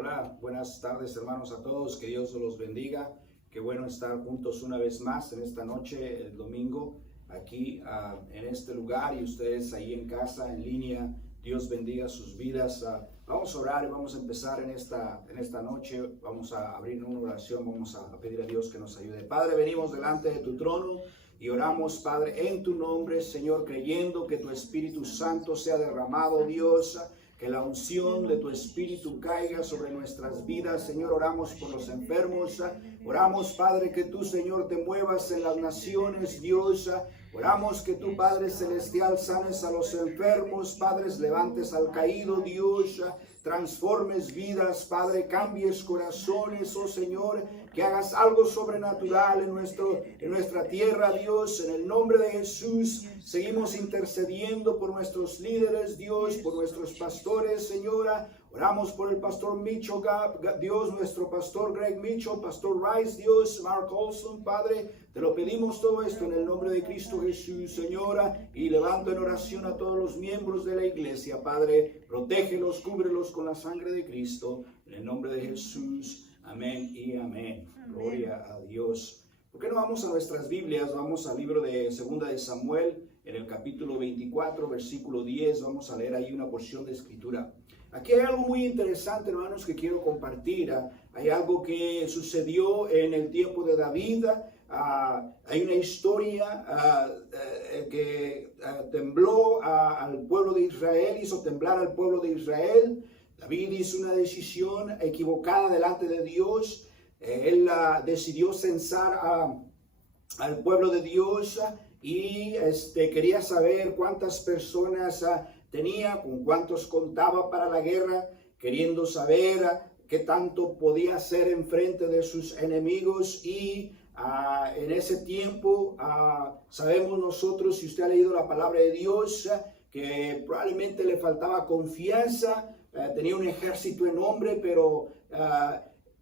Hola, buenas tardes hermanos a todos, que Dios los bendiga. Qué bueno estar juntos una vez más en esta noche, el domingo, aquí en este lugar y ustedes ahí en casa, en línea. Dios bendiga sus vidas. Vamos a orar y vamos a empezar en esta noche. Vamos a abrir una oración, vamos a pedir a Dios que nos ayude. Padre, venimos delante de tu trono y oramos, Padre, en tu nombre, Señor, creyendo que tu Espíritu Santo sea derramado, Dios. Que la unción de tu Espíritu caiga sobre nuestras vidas. Señor, oramos por los enfermos. Oramos, Padre, que tú, Señor, te muevas en las naciones, Dios. Oramos que tú, Padre Celestial, sanes a los enfermos, Padre, levantes al caído, Dios. Transformes vidas, Padre, cambies corazones, oh Señor, que hagas algo sobrenatural en nuestra tierra, Dios, en el nombre de Jesús. Seguimos intercediendo por nuestros líderes, Dios, por nuestros pastores, Señora. Oramos por el pastor Mitchell, Dios, nuestro pastor Greg Mitchell, pastor Rice, Dios, Mark Olson, Padre. Te lo pedimos todo esto en el nombre de Cristo Jesús, Señora, y levanto en oración a todos los miembros de la iglesia, Padre. Protégelos, cúbrelos con la sangre de Cristo, en el nombre de Jesús. Amén y amén. Gloria a Dios. ¿Por qué no vamos a nuestras Biblias? Vamos al libro de 2 de Samuel, en el capítulo 24, versículo 10. Vamos a leer ahí una porción de escritura. Aquí hay algo muy interesante, hermanos, que quiero compartir. Hay algo que sucedió en el tiempo de David. Hay una historia que tembló al pueblo de Israel, hizo temblar al pueblo de Israel. David hizo una decisión equivocada delante de Dios. Él decidió censar al pueblo de Dios y quería saber cuántas personas tenía, con cuántos contaba para la guerra, queriendo saber qué tanto podía hacer en frente de sus enemigos. Y en ese tiempo sabemos nosotros, si usted ha leído la palabra de Dios, que probablemente le faltaba confianza. Tenía un ejército enorme, pero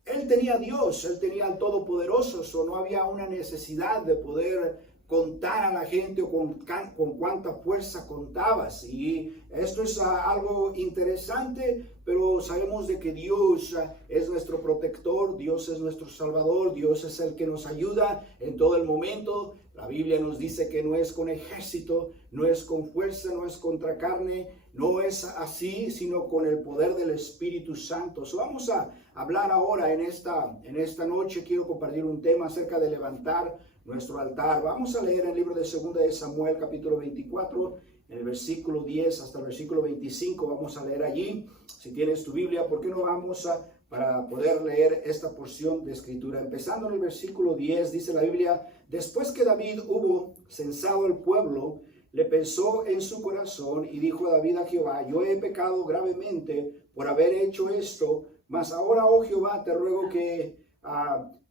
él tenía a Dios, él tenía al Todopoderoso, no había una necesidad de poder contar a la gente o con cuánta fuerza contabas. Y esto es algo interesante, pero sabemos de que Dios es nuestro protector, Dios es nuestro salvador, Dios es el que nos ayuda en todo el momento. La Biblia nos dice que no es con ejército, no es con fuerza, no es contra carne, no es así, sino con el poder del Espíritu Santo. Vamos a hablar ahora en esta noche. Quiero compartir un tema acerca de levantar nuestro altar. Vamos a leer el libro de 2 de Samuel, capítulo 24, en el versículo 10 hasta el versículo 25. Vamos a leer allí. Si tienes tu Biblia, ¿por qué no vamos para poder leer esta porción de escritura? Empezando en el versículo 10, dice la Biblia: después que David hubo censado el pueblo, le pensó en su corazón y dijo David a Jehová: yo he pecado gravemente por haber hecho esto, mas ahora, oh Jehová, te ruego que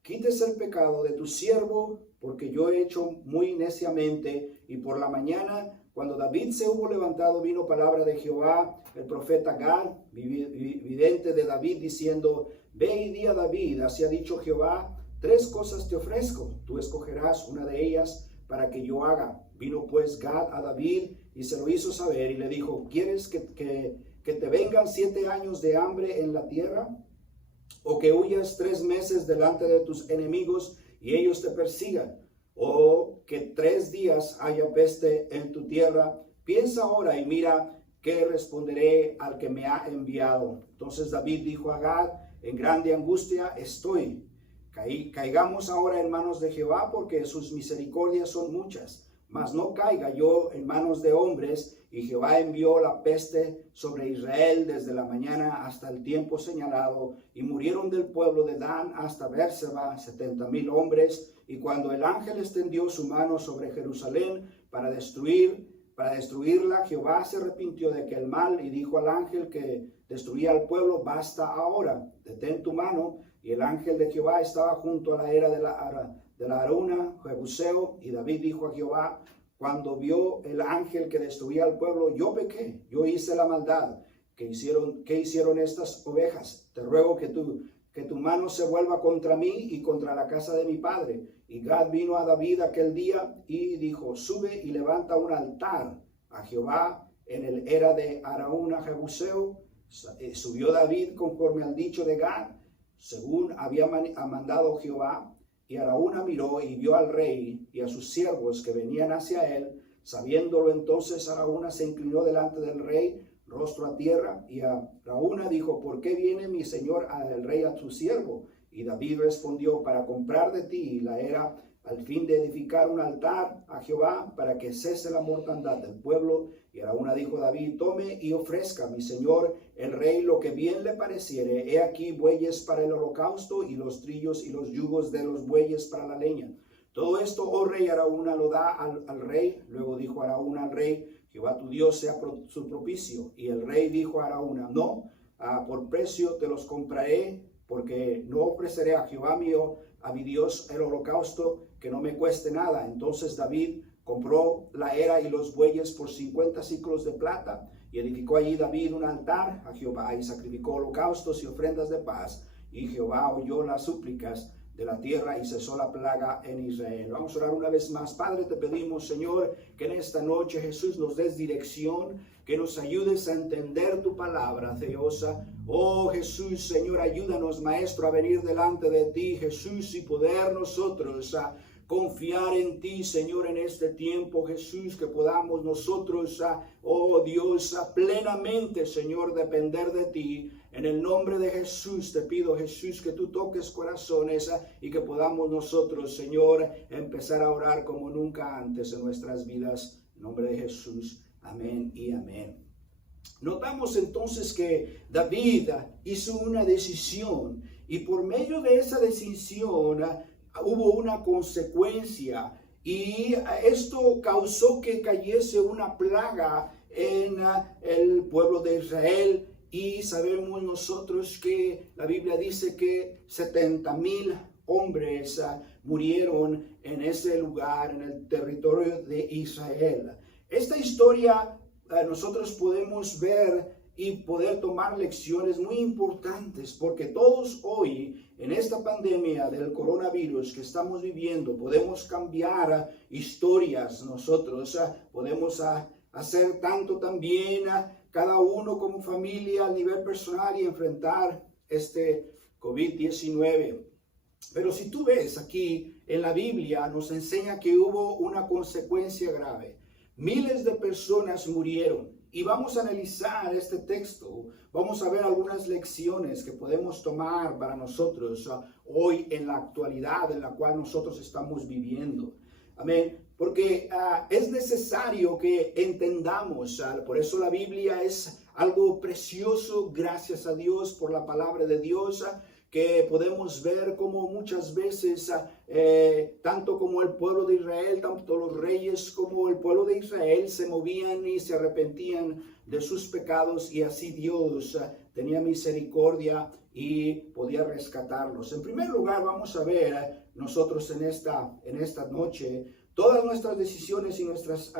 quites el pecado de tu siervo, porque yo he hecho muy neciamente. Y por la mañana, cuando David se hubo levantado, vino palabra de Jehová, el profeta Gad, vidente de David, diciendo: ve y di a David, así ha dicho Jehová, 3 cosas te ofrezco, tú escogerás una de ellas para que yo haga. Vino pues Gad a David y se lo hizo saber y le dijo: ¿quieres que te vengan 7 años de hambre en la tierra? ¿O que huyas 3 meses delante de tus enemigos y ellos te persigan? ¿O que 3 días haya peste en tu tierra? Piensa ahora y mira qué responderé al que me ha enviado. Entonces David dijo a Gad: en grande angustia estoy. Caigamos ahora en manos de Jehová, porque sus misericordias son muchas. Mas no caiga yo en manos de hombres. Y Jehová envió la peste sobre Israel desde la mañana hasta el tiempo señalado, y murieron del pueblo de Dan hasta Bérseba 70,000 hombres. Y cuando el ángel extendió su mano sobre Jerusalén para destruirla, Jehová se arrepintió de aquel mal y dijo al ángel que destruía al pueblo: basta ahora, detén tu mano. Y el ángel de Jehová estaba junto a la era de la Arauna, Jebuseo. Y David dijo a Jehová, cuando vio el ángel que destruía al pueblo: yo pequé, yo hice la maldad. ¿Qué hicieron estas ovejas? Te ruego que tu mano se vuelva contra mí y contra la casa de mi padre. Y Gad vino a David aquel día y dijo: sube y levanta un altar a Jehová en el era de Arauna Jebuseo, Subió David conforme al dicho de Gad, según había mandado Jehová. Y Araúna miró y vio al rey y a sus siervos que venían hacia él. Sabiéndolo entonces Araúna se inclinó delante del rey, rostro a tierra. Y Araúna dijo: ¿por qué viene mi señor el rey a tu siervo? Y David respondió: para comprar de ti la era, al fin de edificar un altar a Jehová, para que cese la mortandad del pueblo. Y Araúna dijo a David: tome y ofrezca a mi señor el rey lo que bien le pareciere. He aquí bueyes para el holocausto, y los trillos y los yugos de los bueyes para la leña. Todo esto, oh rey, Araúna lo da al rey. Luego dijo Araúna al rey: Jehová tu Dios sea su propicio. Y el rey dijo a Araúna: no, por precio te los compraré, porque no ofreceré a Jehová mío, a mi Dios, el holocausto que no me cueste nada. Entonces David compró la era y los bueyes por 50 siclos de plata, y edificó allí David un altar a Jehová, y sacrificó holocaustos y ofrendas de paz. Y Jehová oyó las súplicas de la tierra, y cesó la plaga en Israel. Vamos a orar una vez más. Padre, te pedimos, Señor, que en esta noche, Jesús, nos des dirección, que nos ayudes a entender tu palabra, Dios. Oh Jesús, Señor, ayúdanos, Maestro, a venir delante de ti, Jesús, y poder nosotros confiar en ti, Señor, en este tiempo, Jesús, que podamos nosotros, oh Dios, plenamente, Señor, depender de ti. En el nombre de Jesús te pido, Jesús, que tú toques corazones y que podamos nosotros, Señor, empezar a orar como nunca antes en nuestras vidas. En nombre de Jesús, amén y amén. Notamos entonces que David hizo una decisión, y por medio de esa decisión hubo una consecuencia, y esto causó que cayese una plaga en el pueblo de Israel. Y sabemos nosotros que la Biblia dice que 70,000 hombres murieron en ese lugar, en el territorio de Israel. Esta historia nosotros podemos ver y poder tomar lecciones muy importantes, porque todos hoy en esta pandemia del coronavirus que estamos viviendo podemos cambiar historias. Nosotros podemos hacer tanto también cada uno como familia a nivel personal y enfrentar este COVID-19. Pero si tú ves aquí en la Biblia, nos enseña que hubo una consecuencia grave. Miles de personas murieron. Y vamos a analizar este texto, vamos a ver algunas lecciones que podemos tomar para nosotros hoy en la actualidad en la cual nosotros estamos viviendo. Amén. Porque es necesario que entendamos, por eso la Biblia es algo precioso, gracias a Dios por la palabra de Dios, que podemos ver como muchas veces, tanto como el pueblo de Israel, tanto los reyes como el pueblo de Israel se movían y se arrepentían de sus pecados, y así Dios tenía misericordia y podía rescatarlos. En primer lugar, vamos a ver nosotros en esta noche, todas nuestras decisiones y nuestras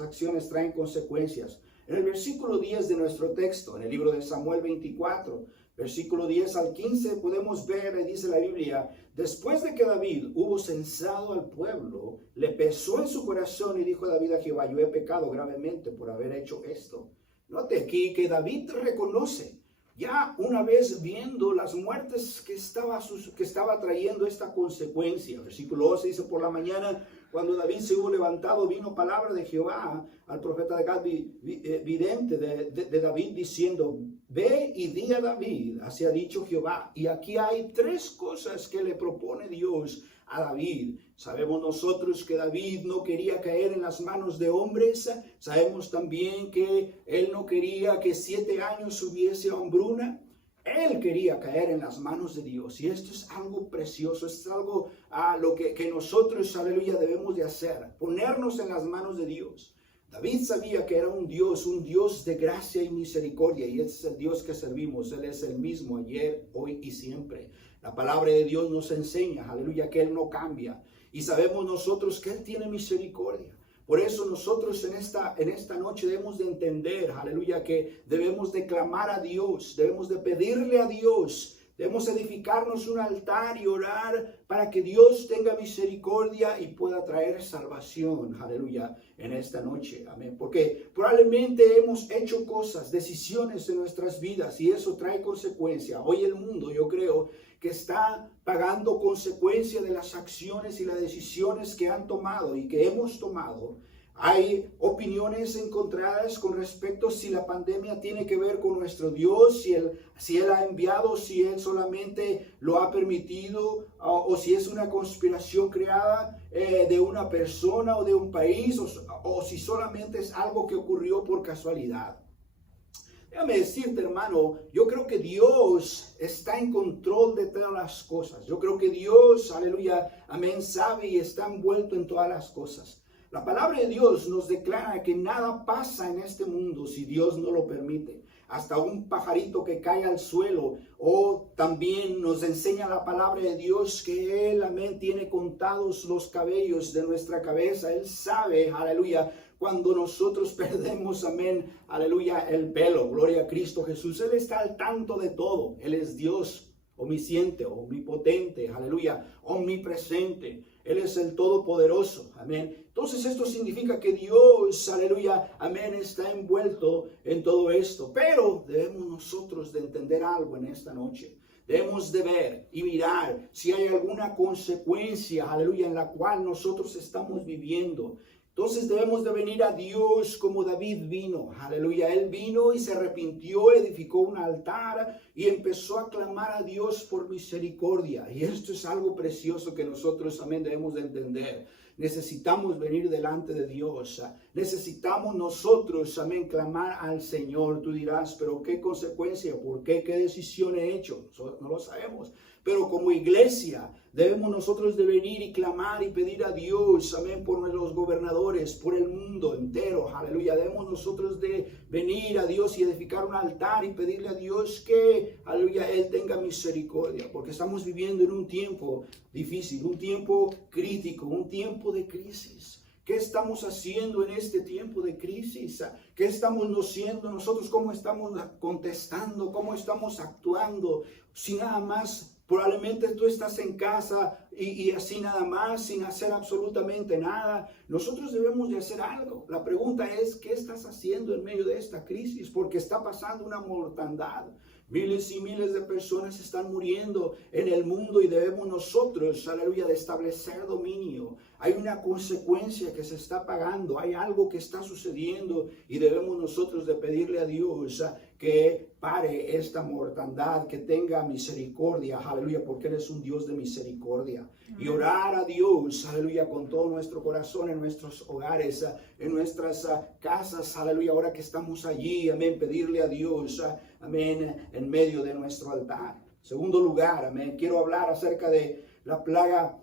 acciones traen consecuencias. En el versículo 10 de nuestro texto, en el libro de Samuel 24, versículo 10 al 15, podemos ver, dice la Biblia: después de que David hubo censado al pueblo, le pesó en su corazón y dijo David a Jehová: yo he pecado gravemente por haber hecho esto. Note aquí que David reconoce, ya una vez viendo las muertes que estaba trayendo esta consecuencia. Versículo 11 dice: por la mañana, cuando David se hubo levantado, vino palabra de Jehová al profeta de Gad, vidente de David, diciendo: ve y di a David, así ha dicho Jehová. Y aquí hay tres cosas que le propone Dios a David. Sabemos nosotros que David no quería caer en las manos de hombres. Sabemos también que él no quería que 7 años hubiese hambruna. Él quería caer en las manos de Dios. Y esto es algo precioso, es algo lo que nosotros, aleluya, debemos de hacer, ponernos en las manos de Dios. David sabía que era un Dios de gracia y misericordia, y ese es el Dios que servimos. Él es el mismo ayer, hoy y siempre. La palabra de Dios nos enseña, aleluya, que Él no cambia, y sabemos nosotros que Él tiene misericordia. Por eso nosotros en esta noche debemos de entender, aleluya, que debemos de clamar a Dios, debemos de pedirle a Dios, debemos edificarnos un altar y orar para que Dios tenga misericordia y pueda traer salvación, aleluya, en esta noche, amén, porque probablemente hemos hecho cosas, decisiones en nuestras vidas y eso trae consecuencia. Hoy el mundo, yo creo, que está pagando consecuencia de las acciones y las decisiones que han tomado y que hemos tomado. Hay opiniones encontradas con respecto a si la pandemia tiene que ver con nuestro Dios, si Él ha enviado, si Él solamente lo ha permitido, o si es una conspiración creada de una persona o de un país, o si solamente es algo que ocurrió por casualidad. Déjame decirte, hermano, yo creo que Dios está en control de todas las cosas. Yo creo que Dios, aleluya, amén, sabe y está envuelto en todas las cosas. La palabra de Dios nos declara que nada pasa en este mundo si Dios no lo permite. Hasta un pajarito que cae al suelo. O también nos enseña la palabra de Dios que Él, amén, tiene contados los cabellos de nuestra cabeza. Él sabe, aleluya, cuando nosotros perdemos, amén, aleluya, el pelo. Gloria a Cristo Jesús. Él está al tanto de todo. Él es Dios omnisciente, omnipotente, aleluya, omnipresente. Él es el Todopoderoso, amén. Entonces esto significa que Dios, aleluya, amén, está envuelto en todo esto. Pero debemos nosotros de entender algo en esta noche. Debemos de ver y mirar si hay alguna consecuencia, aleluya, en la cual nosotros estamos viviendo. Entonces debemos de venir a Dios como David vino, aleluya. Él vino y se arrepintió, edificó un altar y empezó a clamar a Dios por misericordia. Y esto es algo precioso que nosotros, amén, debemos de entender. Necesitamos venir delante de Dios. Necesitamos nosotros, amén, clamar al Señor. Tú dirás, pero ¿qué consecuencia? ¿Por qué? ¿Qué decisión he hecho? No lo sabemos. Pero como iglesia debemos nosotros de venir y clamar y pedir a Dios, amén, por los gobernadores, por el mundo entero, aleluya. Debemos nosotros de venir a Dios y edificar un altar y pedirle a Dios que, aleluya, Él tenga misericordia. Porque estamos viviendo en un tiempo difícil, un tiempo crítico, un tiempo de crisis. ¿Qué estamos haciendo en este tiempo de crisis? ¿Qué estamos haciendo nosotros? ¿Cómo estamos contestando? ¿Cómo estamos actuando? Si nada más, probablemente tú estás en casa y así nada más, sin hacer absolutamente nada. Nosotros debemos de hacer algo. La pregunta es, ¿qué estás haciendo en medio de esta crisis? Porque está pasando una mortandad. Miles y miles de personas están muriendo en el mundo y debemos nosotros, aleluya, de establecer dominio. Hay una consecuencia que se está pagando, hay algo que está sucediendo y debemos nosotros de pedirle a Dios que pare esta mortandad, que tenga misericordia, aleluya, porque Él es un Dios de misericordia. Y orar a Dios, aleluya, con todo nuestro corazón, en nuestros hogares, en nuestras casas, aleluya, ahora que estamos allí, amén, pedirle a Dios, amén, en medio de nuestro altar. Segundo lugar, amén, quiero hablar acerca de la plaga.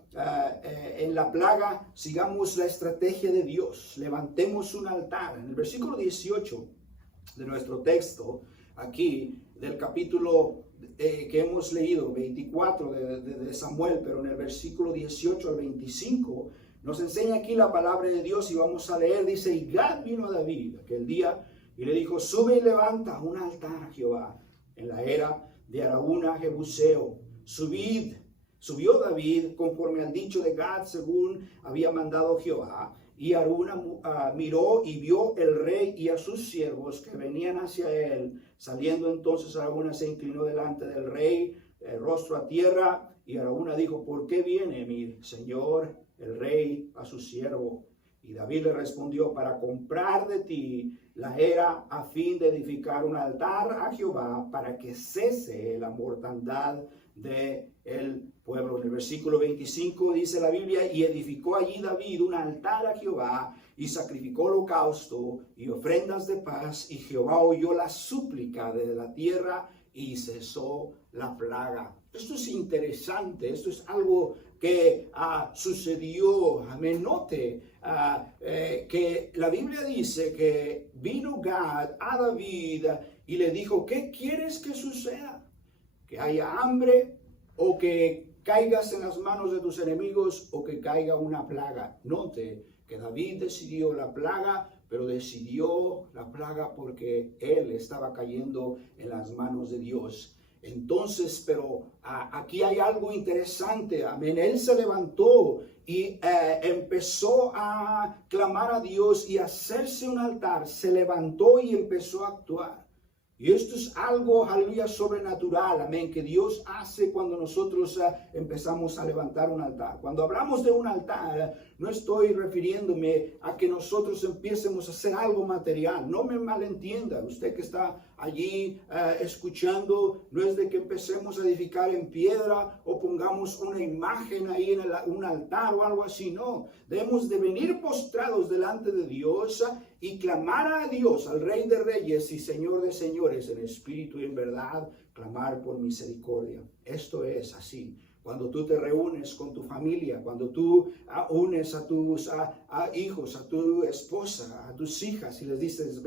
En la plaga, sigamos la estrategia de Dios, levantemos un altar. En el versículo 18 de nuestro texto, aquí, del capítulo que hemos leído, 24 de Samuel, pero en el versículo 18 al 25, nos enseña aquí la palabra de Dios y vamos a leer, dice, y Gad vino a David aquel día y le dijo, sube y levanta un altar a Jehová en la era de Araúna Jebuseo. Subió David conforme al dicho de Gad, según había mandado Jehová. Y Araúna miró y vio el rey y a sus siervos que venían hacia él. Saliendo entonces Araúna se inclinó delante del rey, el rostro a tierra. Y Araúna dijo, ¿por qué viene mi señor el rey a su siervo? Y David le respondió, para comprar de ti la era a fin de edificar un altar a Jehová para que cese la mortandad del pueblo. En el versículo 25 dice la Biblia, y edificó allí David un altar a Jehová y sacrificó holocausto y ofrendas de paz, y Jehová oyó la súplica de la tierra y cesó la plaga. Esto es interesante, esto es algo que sucedió. Amén. Note que la Biblia dice que vino Gad a David y le dijo, ¿qué quieres que suceda? ¿Que haya hambre o que caigas en las manos de tus enemigos o que caiga una plaga? Note que David decidió la plaga, pero decidió la plaga porque él estaba cayendo en las manos de Dios. Entonces, pero aquí hay algo interesante, amén. Él se levantó empezó a clamar a Dios y hacerse un altar, se levantó y empezó a actuar. Y esto es algo, aleluya, sobrenatural, amén, que Dios hace cuando nosotros empezamos a levantar un altar. Cuando hablamos de un altar, no estoy refiriéndome a que nosotros empecemos a hacer algo material. No me malentienda, usted que está allí escuchando, no es de que empecemos a edificar en piedra o pongamos una imagen ahí en un altar o algo así, no. Debemos de venir postrados delante de Dios y clamar a Dios, al Rey de Reyes y Señor de Señores, en espíritu y en verdad, clamar por misericordia. Esto es así. Cuando tú te reúnes con tu familia, cuando tú unes a tus hijos, a tu esposa, a tus hijas y les dices,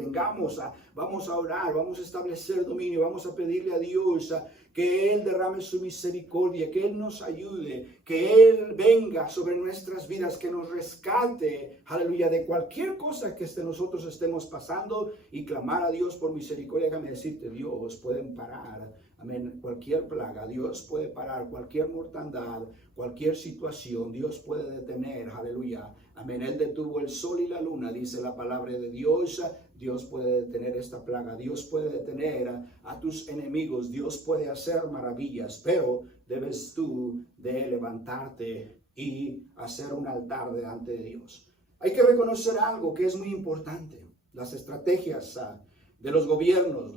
vamos a orar, vamos a establecer dominio, vamos a pedirle a Dios que Él derrame su misericordia, que Él nos ayude, que Él venga sobre nuestras vidas, que nos rescate, aleluya, de cualquier cosa que nosotros estemos pasando y clamar a Dios por misericordia. Déjame decirte, Dios puede parar, amén, cualquier plaga, Dios puede parar cualquier mortandad, cualquier situación, Dios puede detener, aleluya, amén. Él detuvo el sol y la luna, dice la palabra de Dios. Dios puede detener esta plaga, Dios puede detener a tus enemigos, Dios puede hacer maravillas, pero debes tú de levantarte y hacer un altar delante de Dios. Hay que reconocer algo que es muy importante, las estrategias de los gobiernos,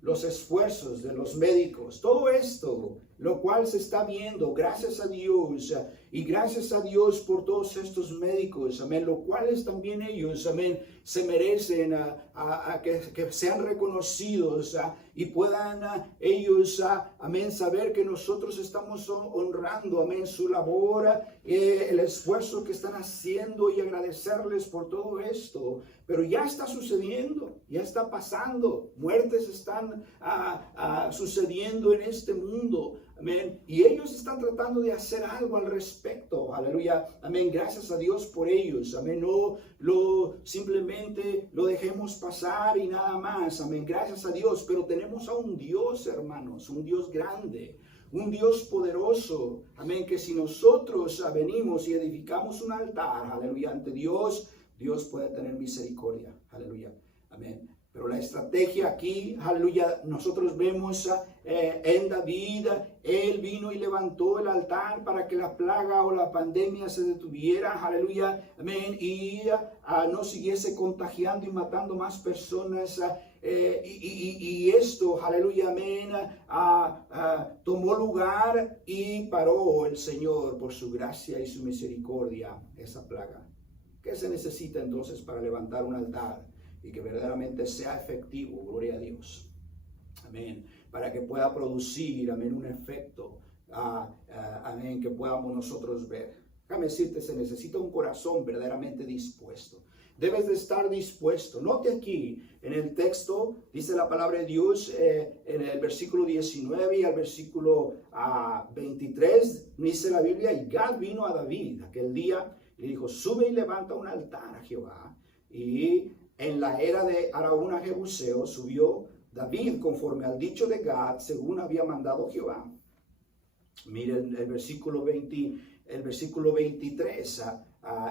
los esfuerzos de los médicos, todo esto, lo cual se está viendo, gracias a Dios, y gracias a Dios por todos estos médicos, amén, lo cuales también ellos, amén, se merecen que sean reconocidos y puedan ellos, amén, saber que nosotros estamos honrando, amén, su labor, el esfuerzo que están haciendo y agradecerles por todo esto. Pero ya está sucediendo, ya está pasando, muertes están sucediendo en este mundo, amén, y ellos están tratando de hacer algo al respecto, aleluya, amén, gracias a Dios por ellos, amén, no simplemente lo dejemos pasar y nada más, amén, gracias a Dios, pero tenemos a un Dios, hermanos, un Dios grande, un Dios poderoso, amén, que si nosotros venimos y edificamos un altar, aleluya, ante Dios, Dios puede tener misericordia, aleluya, amén. Pero la estrategia aquí, aleluya, nosotros vemos en David, él vino y levantó el altar para que la plaga o la pandemia se detuviera, aleluya, amén, y no siguiese contagiando y matando más personas. Y esto, aleluya, amén, tomó lugar y paró el Señor por su gracia y su misericordia esa plaga. ¿Qué se necesita entonces para levantar un altar y que verdaderamente sea efectivo? Gloria a Dios. Amén. Para que pueda producir, amén, un efecto, amén, que podamos nosotros ver. Déjame decirte, se necesita un corazón verdaderamente dispuesto. Debes de estar dispuesto. Note aquí, en el texto, dice la palabra de Dios, en el versículo 19 y al versículo 23, dice la Biblia, y Gad vino a David aquel día, y dijo, sube y levanta un altar a Jehová. Y en la era de Araúna Jebuseo subió David conforme al dicho de Gad, según había mandado Jehová. Miren el versículo 23,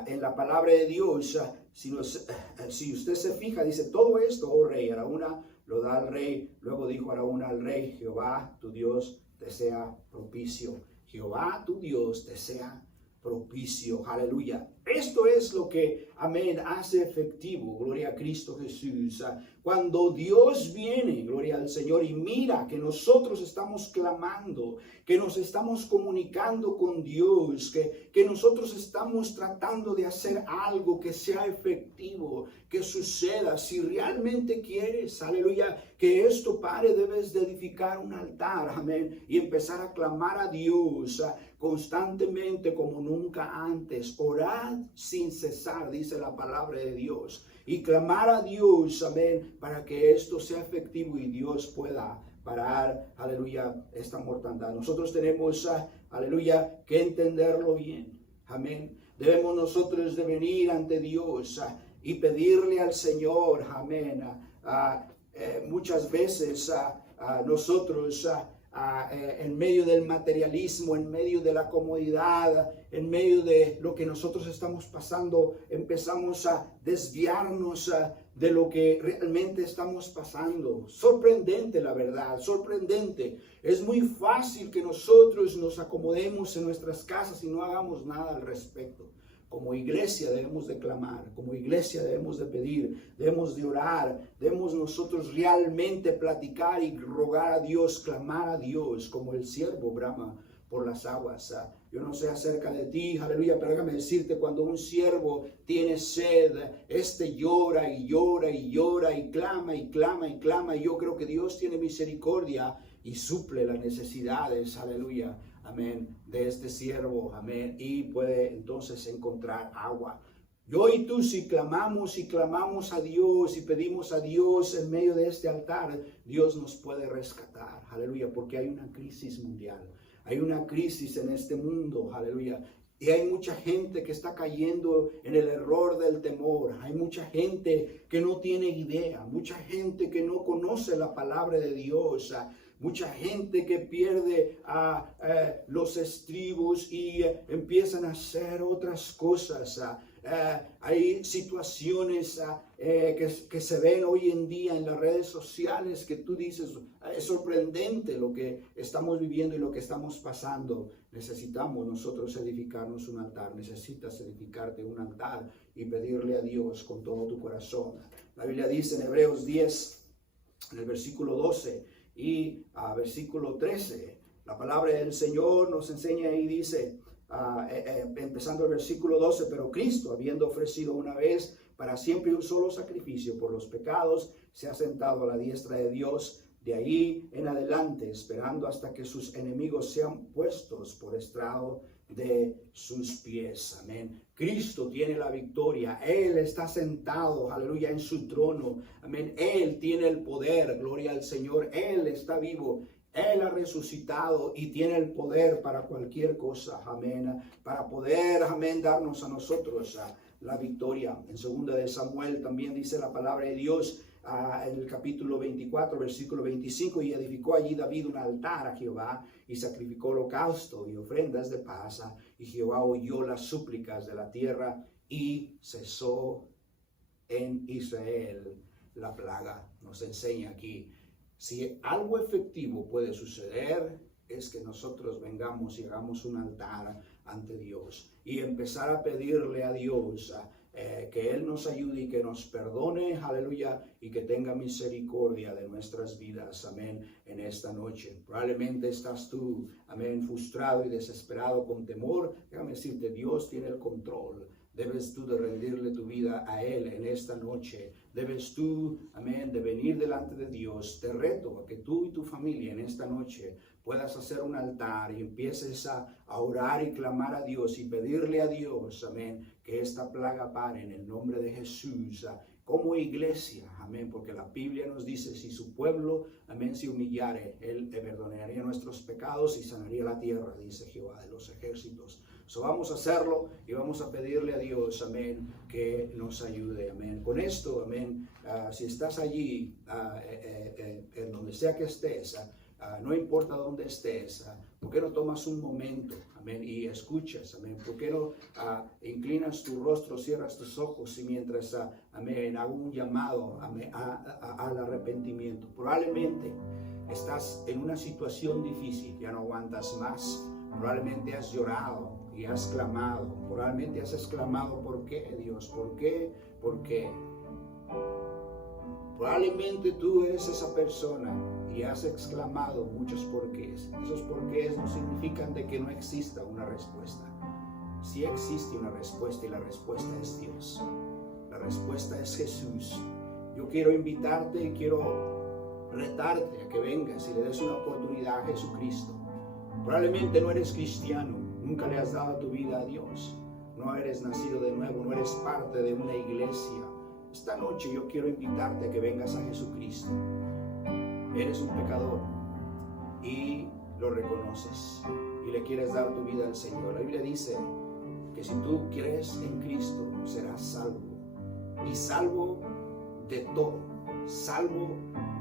en la palabra de Dios, si usted se fija, dice, todo esto, oh rey, Araúna lo da al rey. Luego dijo Araúna al rey, Jehová tu Dios te sea propicio. Jehová tu Dios te sea propicio, aleluya. Esto es lo que, amén, hace efectivo, gloria a Cristo Jesús. Cuando Dios viene, gloria al Señor, y mira que nosotros estamos clamando, que nos estamos comunicando con Dios, que nosotros estamos tratando de hacer algo que sea efectivo, que suceda. Si realmente quieres, aleluya, que esto pare, debes de edificar un altar, amén, y empezar a clamar a Dios constantemente como nunca antes. Orad sin cesar, dice la palabra de Dios, y clamar a Dios, amén, para que esto sea efectivo y Dios pueda parar, aleluya, esta mortandad. Nosotros tenemos, aleluya, que entenderlo bien, amén. Debemos nosotros de venir ante Dios y pedirle al Señor, amén. Muchas veces nosotros en medio del materialismo, en medio de la comodidad, en medio de lo que nosotros estamos pasando, empezamos a desviarnos de lo que realmente estamos pasando. Sorprendente, la verdad, sorprendente. Es muy fácil que nosotros nos acomodemos en nuestras casas y no hagamos nada al respecto. Como iglesia debemos de clamar, como iglesia debemos de pedir, debemos de orar, debemos nosotros realmente platicar y rogar a Dios, clamar a Dios, como el siervo brama por las aguas. Yo no sé acerca de ti, aleluya, pero déjame decirte, cuando un siervo tiene sed, llora y llora y llora y clama y clama y clama, y yo creo que Dios tiene misericordia y suple las necesidades, aleluya, amén, de este siervo, amén, y puede entonces encontrar agua. Yo y tú, si clamamos y clamamos a Dios y pedimos a Dios en medio de este altar, Dios nos puede rescatar, aleluya, porque hay una crisis mundial, hay una crisis en este mundo, aleluya. Y hay mucha gente que está cayendo en el error del temor. Hay mucha gente que no tiene idea, mucha gente que no conoce la palabra de Dios. Mucha gente que pierde los estribos y empiezan a hacer otras cosas. Hay situaciones que se ven hoy en día en las redes sociales que tú dices, es sorprendente lo que estamos viviendo y lo que estamos pasando. Necesitamos nosotros edificarnos un altar. Necesitas edificarte un altar y pedirle a Dios con todo tu corazón. La Biblia dice en Hebreos 10, en el versículo 12, y versículo 13, la palabra del Señor nos enseña y dice, empezando el versículo 12, pero Cristo, habiendo ofrecido una vez para siempre un solo sacrificio por los pecados, se ha sentado a la diestra de Dios, de ahí en adelante, esperando hasta que sus enemigos sean puestos por estrado de sus pies. Amén. Cristo tiene la victoria. Él está sentado, aleluya, en su trono. Amén. Él tiene el poder. Gloria al Señor. Él está vivo. Él ha resucitado y tiene el poder para cualquier cosa. Amén. Para poder, amén, darnos a nosotros la victoria. En 2 de Samuel también dice la palabra de Dios, en el capítulo 24, versículo 25, y edificó allí David un altar a Jehová y sacrificó holocausto y ofrendas de paz, y Jehová oyó las súplicas de la tierra y cesó en Israel la plaga. Nos enseña aquí, si algo efectivo puede suceder, es que nosotros vengamos y hagamos un altar ante Dios y empezar a pedirle a Dios que Él nos ayude y que nos perdone, aleluya, y que tenga misericordia de nuestras vidas, amén, en esta noche. Probablemente estás tú, amén, frustrado y desesperado con temor. Déjame decirte, Dios tiene el control. Debes tú de rendirle tu vida a Él en esta noche. Debes tú, amén, de venir delante de Dios. Te reto a que tú y tu familia en esta noche puedas hacer un altar y empieces a orar y clamar a Dios y pedirle a Dios, amén, que esta plaga pare en el nombre de Jesús. Como iglesia, amén, porque la Biblia nos dice, si su pueblo, amén, se humillare, Él perdonaría nuestros pecados y sanaría la tierra, dice Jehová de los ejércitos. Vamos a hacerlo y vamos a pedirle a Dios, amén, que nos ayude, amén. Con esto, amén, si estás allí, en donde sea que estés, no importa dónde estés, ¿por qué no tomas un momento, amén, y escuchas, amén? ¿Por qué no inclinas tu rostro, cierras tus ojos y mientras, amén, hago un llamado, amén, al arrepentimiento? Probablemente estás en una situación difícil, ya no aguantas más, probablemente has llorado y has clamado, probablemente has exclamado, ¿por qué, Dios? ¿Por qué? ¿Por qué? Probablemente tú eres esa persona y has exclamado muchos porqués. Esos porqués no significan de que no exista una respuesta. Sí existe una respuesta y la respuesta es Dios. La respuesta es Jesús. Yo quiero invitarte y quiero retarte a que vengas y le des una oportunidad a Jesucristo. Probablemente no eres cristiano, nunca le has dado tu vida a Dios. No eres nacido de nuevo, no eres parte de una iglesia. Esta noche yo quiero invitarte a que vengas a Jesucristo. Eres un pecador y lo reconoces y le quieres dar tu vida al Señor. La Biblia dice que si tú crees en Cristo serás salvo, y salvo de todo, salvo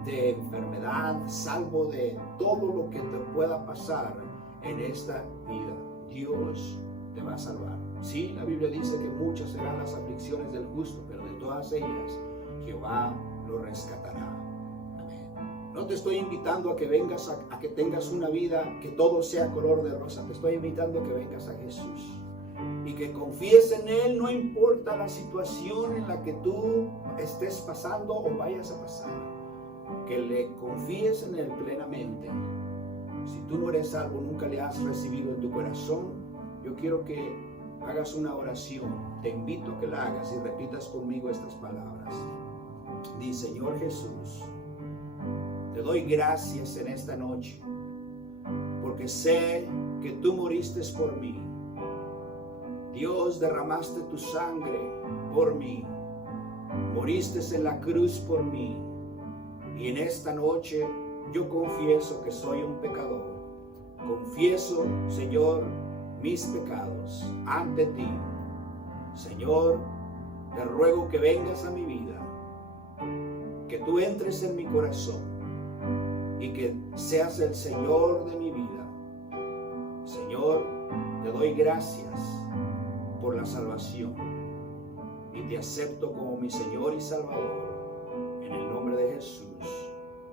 de enfermedad, salvo de todo lo que te pueda pasar en esta vida. Dios te va a salvar. Sí, la Biblia dice que muchas serán las aflicciones del justo, pero de todas ellas Jehová lo rescatará. Amén. No te estoy invitando a que vengas a que tengas una vida que todo sea color de rosa. Te estoy invitando a que vengas a Jesús y que confíes en Él, no importa la situación en la que tú estés pasando o vayas a pasar. Que le confíes en Él plenamente. Si tú no eres salvo, nunca le has recibido en tu corazón, yo quiero que hagas una oración. Te invito a que la hagas y repitas conmigo estas palabras. Di: Señor Jesús, te doy gracias en esta noche, porque sé que tú moriste por mí. Dios, derramaste tu sangre por mí. Moriste en la cruz por mí. Y en esta noche yo confieso que soy un pecador. Confieso, Señor, mis pecados ante ti. Señor, te ruego que vengas a mi vida, que tú entres en mi corazón y que seas el Señor de mi vida. Señor, te doy gracias por la salvación y te acepto como mi Señor y Salvador, en el nombre de Jesús.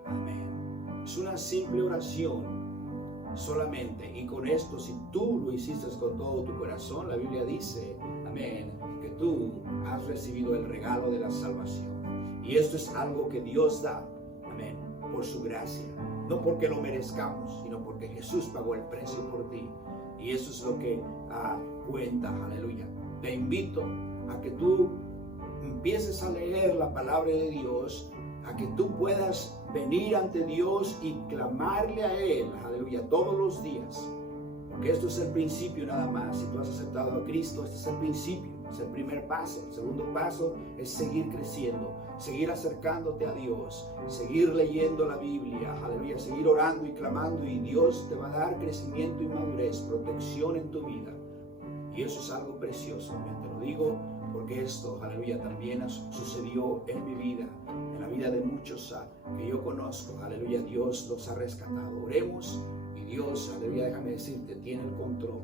Amén. Es una simple oración solamente, y con esto, si tú lo hiciste con todo tu corazón, la Biblia dice, amén, que tú has recibido el regalo de la salvación. Y esto es algo que Dios da, amén, por su gracia, no porque lo merezcamos, sino porque Jesús pagó el precio por ti. Y eso es lo que cuenta, aleluya. Te invito a que tú empieces a leer la palabra de Dios, a que tú puedas venir ante Dios y clamarle a Él, aleluya, todos los días. Porque esto es el principio nada más. Si tú has aceptado a Cristo, este es el principio, es el primer paso. El segundo paso es seguir creciendo, seguir acercándote a Dios, seguir leyendo la Biblia, aleluya, seguir orando y clamando, y Dios te va a dar crecimiento y madurez, protección en tu vida. Y eso es algo precioso, te lo digo porque esto, aleluya, también sucedió en mi vida, en la vida de muchos que yo conozco, aleluya, Dios los ha rescatado. Oremos y Dios, aleluya, déjame decirte, tiene el control.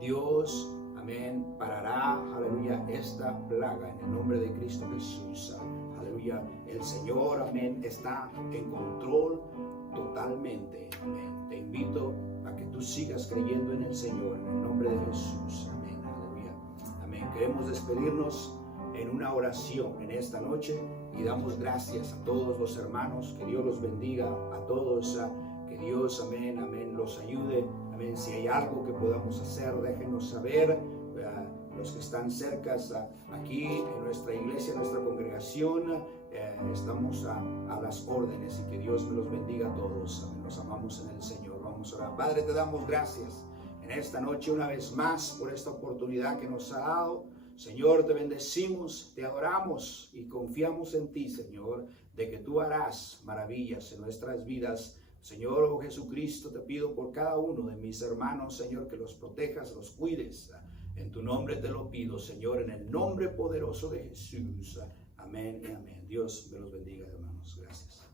Dios, amén, parará, aleluya, esta plaga en el nombre de Cristo Jesús. Aleluya, el Señor, amén, está en control totalmente. Amén. Te invito a que tú sigas creyendo en el Señor, en el nombre de Jesús. Amén, aleluya. Amén. Queremos despedirnos en una oración en esta noche y damos gracias a todos los hermanos. Que Dios los bendiga a todos. Que Dios, amén, amén, los ayude. Amén. Si hay algo que podamos hacer, déjenos saber. Los que están cerca aquí en nuestra iglesia, en nuestra congregación, estamos a las órdenes, y que Dios me los bendiga a todos. Amén. Los amamos en el Señor. Vamos a orar. Padre, te damos gracias en esta noche una vez más por esta oportunidad que nos ha dado. Señor, te bendecimos, te adoramos y confiamos en ti, Señor, de que tú harás maravillas en nuestras vidas. Señor, oh Jesucristo, te pido por cada uno de mis hermanos, Señor, que los protejas, los cuides. En tu nombre te lo pido, Señor, en el nombre poderoso de Jesús. Amén y amén. Dios me los bendiga, hermanos. Gracias.